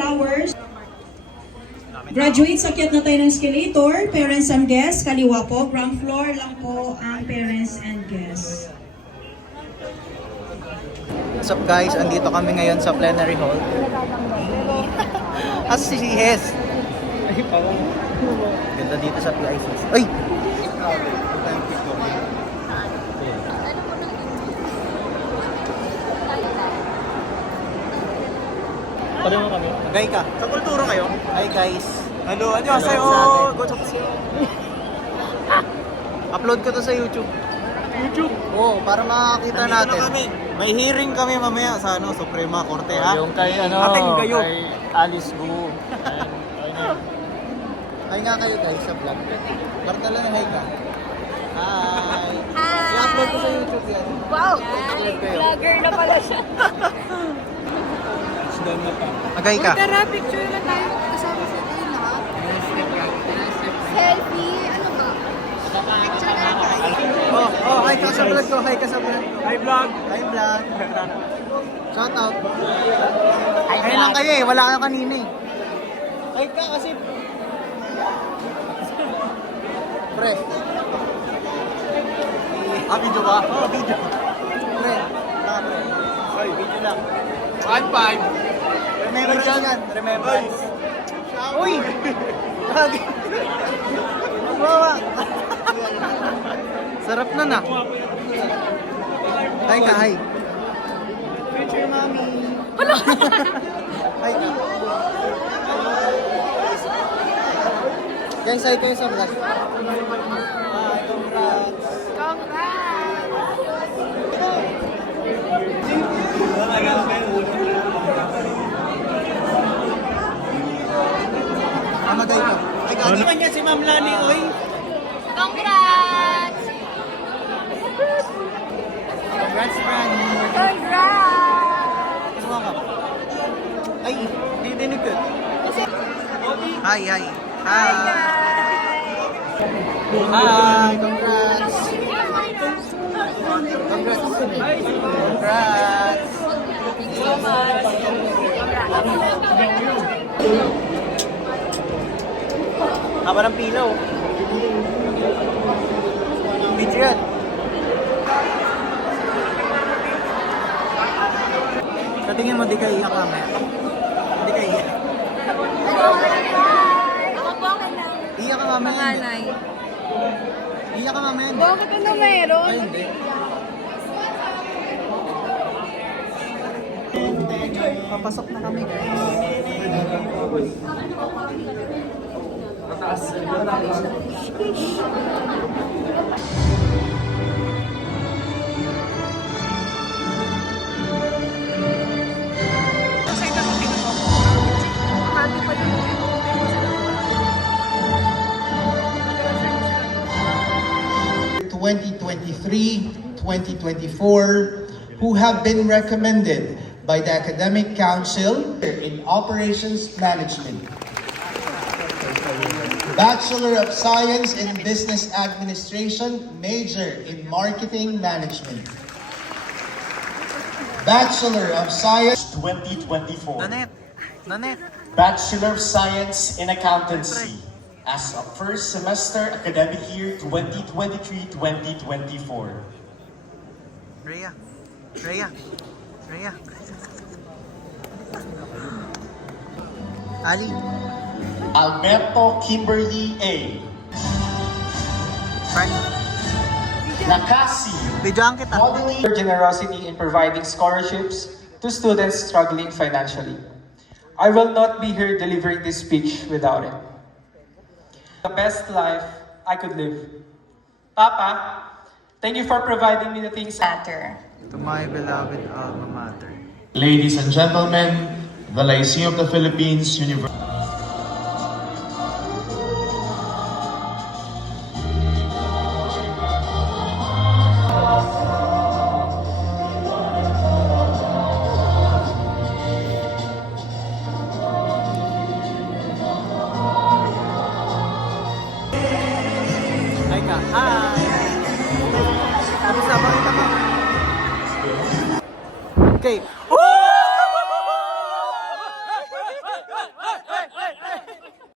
flowers. Graduates, akyat na tayo ng escalator. Parents and guests, kaliwa po. Ground floor lang po ang parents and guests. What's up guys? Andito kami ngayon sa plenary hall. As si Hes. Ganda dito sa PICC. Ay! Pareho kami. Gay ka. Sa kultura kayo? Hi guys. Hello, 안녕하세요. Upload ko to sa YouTube. YouTube. Oo, para makakita Nandito natin. na kami. May hearing kami mamaya sa Suprema Korte ha. Yung kay Ating gayo. kay Alice Gu. Hi nga kayo guys sa vlog. Parang talaga hi ka. Hi. I-upload ko sa YouTube yan. Wow! Upload ko yun. Vlogger na pala siya. Magay ka. Tara, picture na tayo kasama sa tayo lahat. Selfie, ano ba? Picture na tayo. Hi ka sa vlog ko. Hi ka sa vlog ko. Hi vlog. Hi vlog. Shout out. Hi lang kayo eh. Wala kayo kanina eh. Hi ka kasi. Pre. Video ba? Video. Pre. Pre. Hoy, video lang. 1-5. Remembrance yan. Remembrance. Uy! Kagi. Wawa. Sarap na na. Hi ka, hi. Picture mami. Hello! Hi ka. Guys, hi kayo sa vlog. Hi, congrats. Magay ka. Ay, Ano ba niya si Ma'am Lani, oy? Congrats! Congrats, Franny. Congrats! Kuha ka. Ay, dinig ko. Hi, hi. Hi. Hi, congrats. Congrats. Congrats. Haba ng pila, oh. Video yan. Sa tingin mo, di ka iyak ka, man? Di ka iyak. Ako po ka lang. Iyak ka, mama. Panganay. Iyak ka, mama. Bakit ano meron? Ay, hindi. Papasok na kami, guys. Hati pa yung 2023-2024 who have been recommended by the Academic Council in Operations Management. Bachelor of Science in Business Administration, major in Marketing Management. Bachelor of Science 2024. Nanette. Bachelor of Science in Accountancy as of first semester academic year 2023-2024. Rhea. Ali. Alberto Kimberly A. Frank. Nakasi. Bidyoan kita. Modeling. For generosity in providing scholarships to students struggling financially. I will not be here delivering this speech without it. The best life I could live. Papa, thank you for providing me the things To my beloved alma mater. Ladies and gentlemen, the Lyceum of the Philippines University.